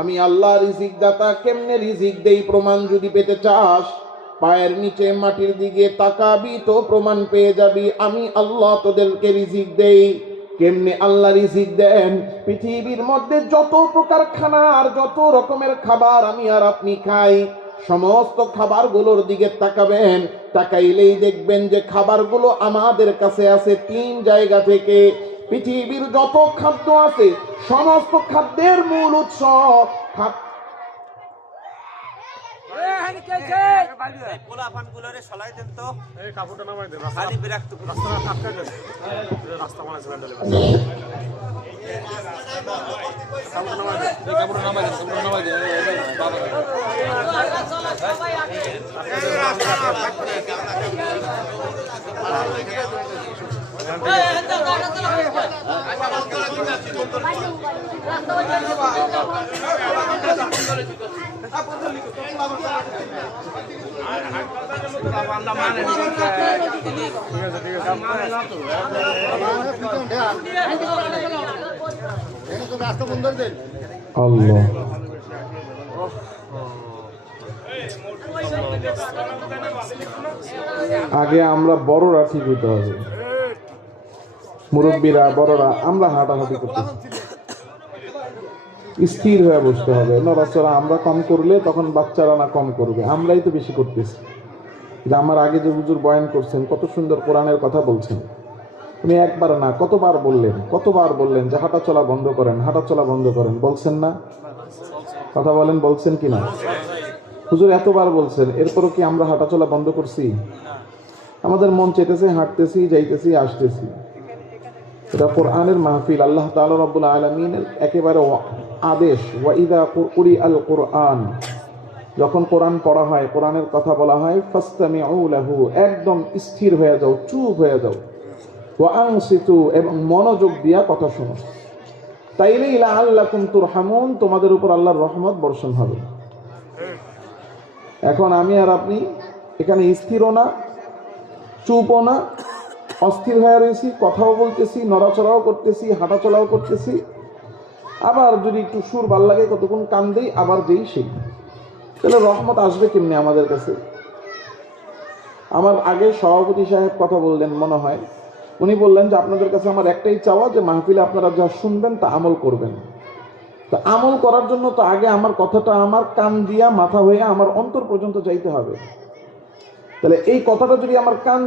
আমি আল্লাহ রিজিক দাতা। কেমনে রিজিক দেই প্রমাণ যদি পেতে চাস, পায়ের নিচে মাটির দিকে তাকাবি তো প্রমাণ পেয়ে যাবি। আমি আল্লাহ তোদেরকে রিজিক দেই। কেমনে আল্লাহ রিজিক দেন? পৃথিবীর মধ্যে যত প্রকার খানা আর যত রকমের খাবার আমি আর আপনি খাই, সমস্ত খাবারগুলোর দিকে তাকাবেন, তাকাইলেই দেখবেন যে খাবারগুলো আমাদের কাছে আছে তিন জায়গা থেকে। পৃথিবীর যত খাদ্য আছে সমস্ত খাদ্যের মূল উৎস আল্লাহ। আগে আমরা বড়রা ঠিক হতে হবে, মুরব্বীরা বড়রা আমরা হাঁটাহাঁটি করতেছি, স্থির হয়ে বসতে হবে। নড়াচড়া আমরা কম করলে তখন বাচ্চারা না কম করবে, আমরাই তো বেশি করতেছি। যে আমার আগে যে হুজুর বয়ান করছেন, কত সুন্দর কোরআনের কথা বলছেন, উনি একবার না কতবার বললেন যে হাঁটা চলা বন্ধ করেন, হাঁটা চলা বন্ধ করেন। বলছেন না? কথা বলেন, বলছেন কিনা? হুজুর এতবার বলছেন, এরপরও কি আমরা হাঁটা চলা বন্ধ করছি? আমাদের মন চেতেছে, হাঁটতেছি, যাইতেছি, আসতেছি। এটা কোরআনের মাহফিল, আল্লাহ তাআলা রাব্বুল আলামিনের একেবারে আদেশ। ওয়া ইযা কুরিআল কুরআন, যখন কোরআন পড়া হয়, কোরআনের কথা বলা হয়, ফাসতামিউ লাহু, একদম স্থির হয়ে যাও, চুপ হয়ে যাও। ওয়া আনসিতু, এবং মনোযোগ দিয়া কথা শোনো। তাইলেই লাআল্লাকুম তুরহামুন, তোমাদের উপর আল্লাহর রহমত বর্ষণ হবে। এখন আমি আর আপনি এখানে স্থিরও না, চুপও না, অস্থির হয়ে রয়েছি, কথাও বলতেছি, নড়াচড়াও করতেছি, হাঁটাচলাও করতেছি। আবার যদি একটু সুর ভাল লাগে কতক্ষণ কান দিই, আবার যেই সেই, তাহলে রহমত আসবে কেমনি আমাদের কাছে? আমার আগে সভাপতি সাহেব কথা বললেন মনে হয়, উনি বললেন যে আপনাদের কাছে আমার একটাই চাওয়া, যে মাহফিলে আপনারা যা শুনবেন তা আমল করবেন। তা আমল করার জন্য তো আগে আমার কথাটা আমার কান দিয়া মাথা হয়ে আমার অন্তর পর্যন্ত যাইতে হবে। তাহলে এই কথাটা যদি আমার কান